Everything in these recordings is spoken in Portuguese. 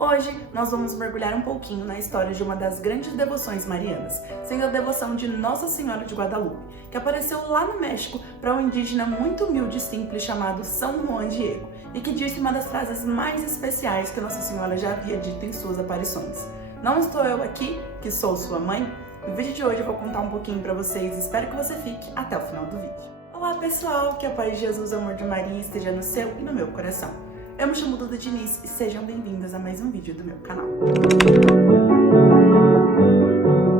Hoje nós vamos mergulhar um pouquinho na história de uma das grandes devoções marianas, sendo a devoção de Nossa Senhora de Guadalupe, que apareceu lá no México para um indígena muito humilde e simples chamado São Juan Diego, e que disse uma das frases mais especiais que Nossa Senhora já havia dito em suas aparições. Não estou eu aqui, que sou sua mãe? No vídeo de hoje eu vou contar um pouquinho para vocês e espero que você fique até o final do vídeo. Olá pessoal, que a paz de Jesus, o amor de Maria esteja no seu e no meu coração. Eu me chamo Duda Diniz e sejam bem-vindas a mais um vídeo do meu canal.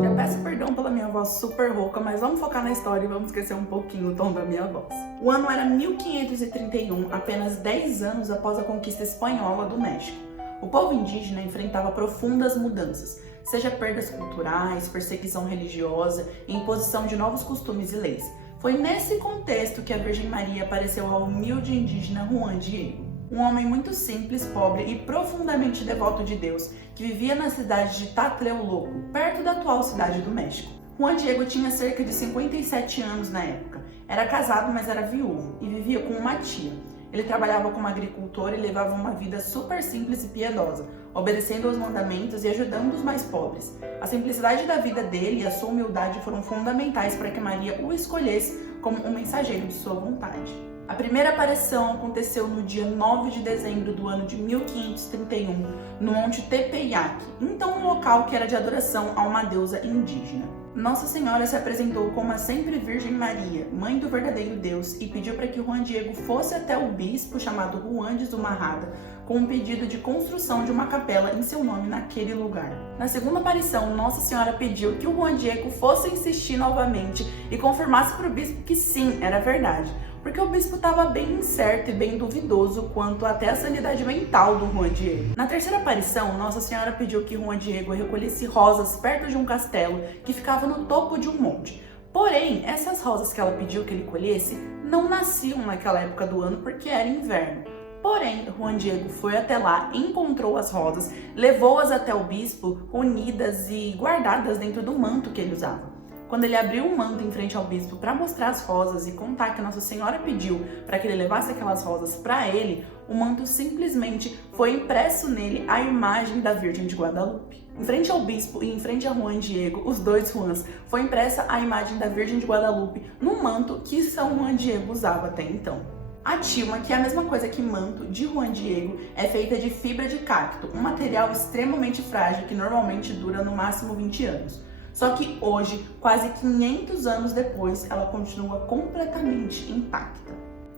Já peço perdão pela minha voz super rouca, mas vamos focar na história e vamos esquecer um pouquinho o tom da minha voz. O ano era 1531, apenas 10 anos após a conquista espanhola do México. O povo indígena enfrentava profundas mudanças, seja perdas culturais, perseguição religiosa e imposição de novos costumes e leis. Foi nesse contexto que a Virgem Maria apareceu ao humilde indígena Juan Diego. Um homem muito simples, pobre e profundamente devoto de Deus, que vivia na cidade de Tlatelolco, perto da atual cidade do México. Juan Diego tinha cerca de 57 anos na época. Era casado, mas era viúvo e vivia com uma tia. Ele trabalhava como agricultor e levava uma vida super simples e piedosa, obedecendo aos mandamentos e ajudando os mais pobres. A simplicidade da vida dele e a sua humildade foram fundamentais para que Maria o escolhesse como um mensageiro de sua vontade. A primeira aparição aconteceu no dia 9 de dezembro do ano de 1531, no Monte Tepeyac, então um local que era de adoração a uma deusa indígena. Nossa Senhora se apresentou como a sempre Virgem Maria, mãe do verdadeiro Deus, e pediu para que Juan Diego fosse até o bispo chamado Juan de Zumarrada, com um pedido de construção de uma capela em seu nome naquele lugar. Na segunda aparição, Nossa Senhora pediu que o Juan Diego fosse insistir novamente e confirmasse para o bispo que sim, era verdade, porque o bispo estava bem incerto e bem duvidoso quanto até a sanidade mental do Juan Diego. Na terceira aparição, Nossa Senhora pediu que Juan Diego recolhesse rosas perto de um castelo que ficava no topo de um monte. Porém, essas rosas que ela pediu que ele colhesse não nasciam naquela época do ano porque era inverno. Porém, Juan Diego foi até lá, encontrou as rosas, levou-as até o bispo, unidas e guardadas dentro do manto que ele usava. Quando ele abriu o manto em frente ao bispo para mostrar as rosas e contar que Nossa Senhora pediu para que ele levasse aquelas rosas para ele, o manto simplesmente foi impresso nele a imagem da Virgem de Guadalupe. Em frente ao bispo e em frente a Juan Diego, os dois Juans, foi impressa a imagem da Virgem de Guadalupe no manto que São Juan Diego usava até então. A tilma, que é a mesma coisa que manto de Juan Diego, é feita de fibra de cacto, um material extremamente frágil que normalmente dura no máximo 20 anos. Só que hoje, quase 500 anos depois, ela continua completamente intacta.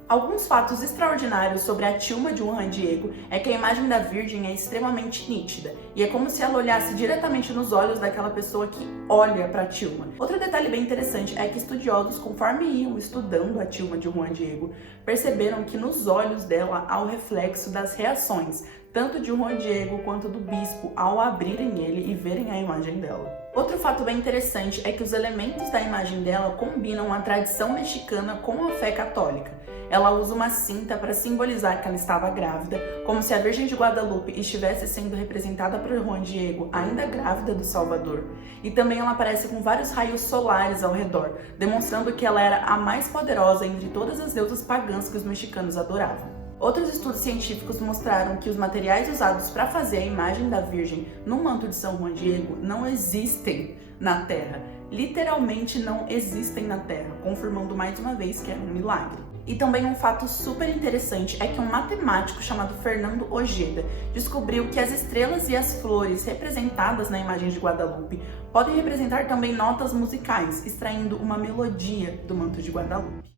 Alguns fatos extraordinários sobre a tilma de Juan Diego é que a imagem da Virgem é extremamente nítida e é como se ela olhasse diretamente nos olhos daquela pessoa que olha para a tilma. Outro detalhe bem interessante é que estudiosos, conforme iam estudando a tilma de Juan Diego, perceberam que nos olhos dela há o reflexo das reações, tanto de Juan Diego quanto do bispo, ao abrirem ele e verem a imagem dela. Outro fato bem interessante é que os elementos da imagem dela combinam a tradição mexicana com a fé católica. Ela usa uma cinta para simbolizar que ela estava grávida, como se a Virgem de Guadalupe estivesse sendo representada por Juan Diego, ainda grávida do Salvador. E também ela aparece com vários raios solares ao redor, demonstrando que ela era a mais poderosa entre todas as deusas pagãs que os mexicanos adoravam. Outros estudos científicos mostraram que os materiais usados para fazer a imagem da Virgem no manto de São Juan Diego não existem na Terra. Literalmente não existem na Terra, confirmando mais uma vez que é um milagre. E também um fato super interessante é que um matemático chamado Fernando Ojeda descobriu que as estrelas e as flores representadas na imagem de Guadalupe podem representar também notas musicais, extraindo uma melodia do manto de Guadalupe.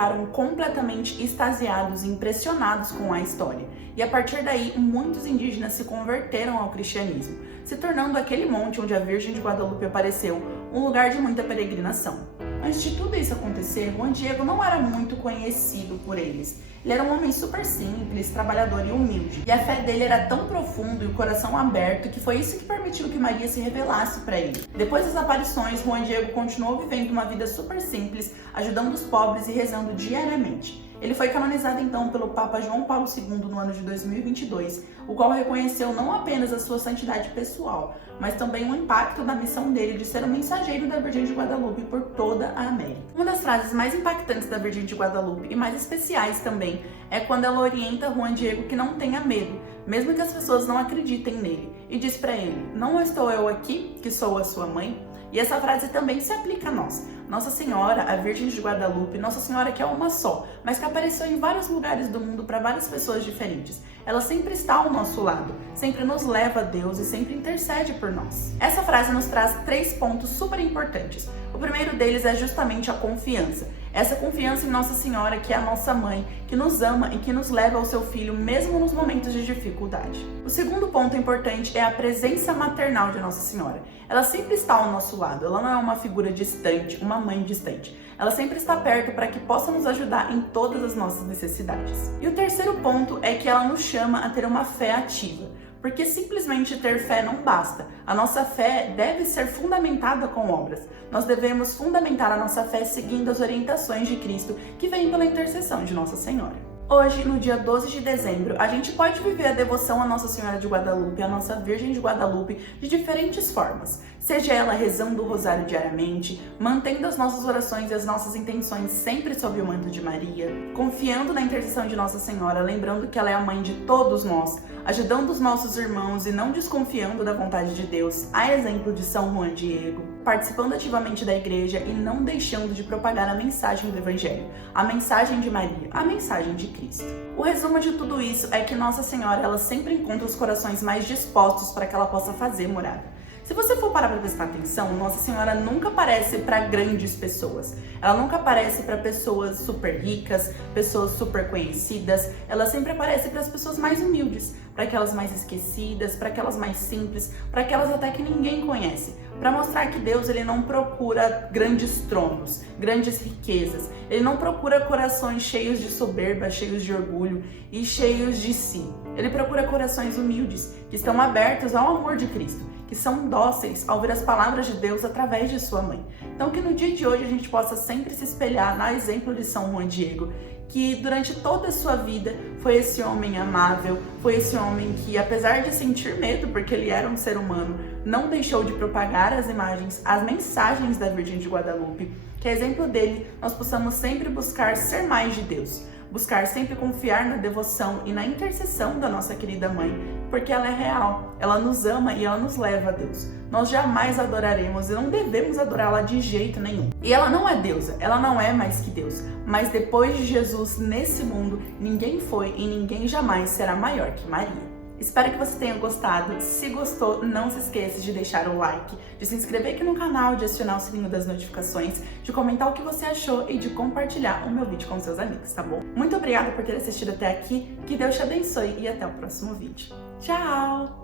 ficaram completamente extasiados e impressionados com a história. E a partir daí, muitos indígenas se converteram ao cristianismo, se tornando aquele monte onde a Virgem de Guadalupe apareceu um lugar de muita peregrinação. Antes de tudo isso acontecer, Juan Diego não era muito conhecido por eles. Ele era um homem super simples, trabalhador e humilde. E a fé dele era tão profunda e o coração aberto que foi isso que permitiu que Maria se revelasse para ele. Depois das aparições, Juan Diego continuou vivendo uma vida super simples, ajudando os pobres e rezando diariamente. Ele foi canonizado então pelo Papa João Paulo II no ano de 2022, o qual reconheceu não apenas a sua santidade pessoal, mas também o impacto da missão dele de ser o mensageiro da Virgem de Guadalupe por toda a América. Uma das frases mais impactantes da Virgem de Guadalupe e mais especiais também é quando ela orienta Juan Diego que não tenha medo, mesmo que as pessoas não acreditem nele, e diz para ele: "Não estou eu aqui, que sou a sua mãe?" E essa frase também se aplica a nós. Nossa Senhora, a Virgem de Guadalupe, Nossa Senhora que é uma só, mas que apareceu em vários lugares do mundo para várias pessoas diferentes. Ela sempre está ao nosso lado, sempre nos leva a Deus e sempre intercede por nós. Essa frase nos traz 3 pontos super importantes. O primeiro deles é justamente a confiança. Essa confiança em Nossa Senhora, que é a nossa mãe, que nos ama e que nos leva ao seu filho mesmo nos momentos de dificuldade. O segundo ponto importante é a presença maternal de Nossa Senhora. Ela sempre está ao nosso lado, ela não é uma figura distante, uma mãe distante. Ela sempre está perto para que possa nos ajudar em todas as nossas necessidades. E o terceiro ponto é que ela nos chama a ter uma fé ativa. Porque simplesmente ter fé não basta. A nossa fé deve ser fundamentada com obras. Nós devemos fundamentar a nossa fé seguindo as orientações de Cristo que vêm pela intercessão de Nossa Senhora. Hoje, no dia 12 de dezembro, a gente pode viver a devoção à Nossa Senhora de Guadalupe, à Nossa Virgem de Guadalupe, de diferentes formas. Seja ela rezando o rosário diariamente, mantendo as nossas orações e as nossas intenções sempre sob o manto de Maria, confiando na intercessão de Nossa Senhora, lembrando que ela é a mãe de todos nós, ajudando os nossos irmãos e não desconfiando da vontade de Deus, a exemplo de São Juan Diego, participando ativamente da igreja e não deixando de propagar a mensagem do Evangelho, a mensagem de Maria, a mensagem de Cristo. O resumo de tudo isso é que Nossa Senhora ela sempre encontra os corações mais dispostos para que ela possa fazer morada. Se você for parar para prestar atenção, Nossa Senhora nunca aparece para grandes pessoas. Ela nunca aparece para pessoas super ricas, pessoas super conhecidas. Ela sempre aparece para as pessoas mais humildes, para aquelas mais esquecidas, para aquelas mais simples, para aquelas até que ninguém conhece. Para mostrar que Deus ele não procura grandes tronos, grandes riquezas. Ele não procura corações cheios de soberba, cheios de orgulho e cheios de si. Ele procura corações humildes, que estão abertos ao amor de Cristo, que são dóceis ao ouvir as palavras de Deus através de sua mãe. Então que no dia de hoje a gente possa sempre se espelhar no exemplo de São Juan Diego, que durante toda a sua vida foi esse homem amável, foi esse homem que, apesar de sentir medo, porque ele era um ser humano, não deixou de propagar as imagens, as mensagens da Virgem de Guadalupe. Que a exemplo dele, nós possamos sempre buscar ser mais de Deus, buscar sempre confiar na devoção e na intercessão da nossa querida mãe, porque ela é real, ela nos ama e ela nos leva a Deus. Nós jamais adoraremos e não devemos adorá-la de jeito nenhum. E ela não é deusa, ela não é mais que Deus, mas depois de Jesus nesse mundo, ninguém foi e ninguém jamais será maior que Maria. Espero que você tenha gostado. Se gostou, não se esqueça de deixar o like, de se inscrever aqui no canal, de acionar o sininho das notificações, de comentar o que você achou e de compartilhar o meu vídeo com seus amigos, tá bom? Muito obrigada por ter assistido até aqui, que Deus te abençoe e até o próximo vídeo. Tchau!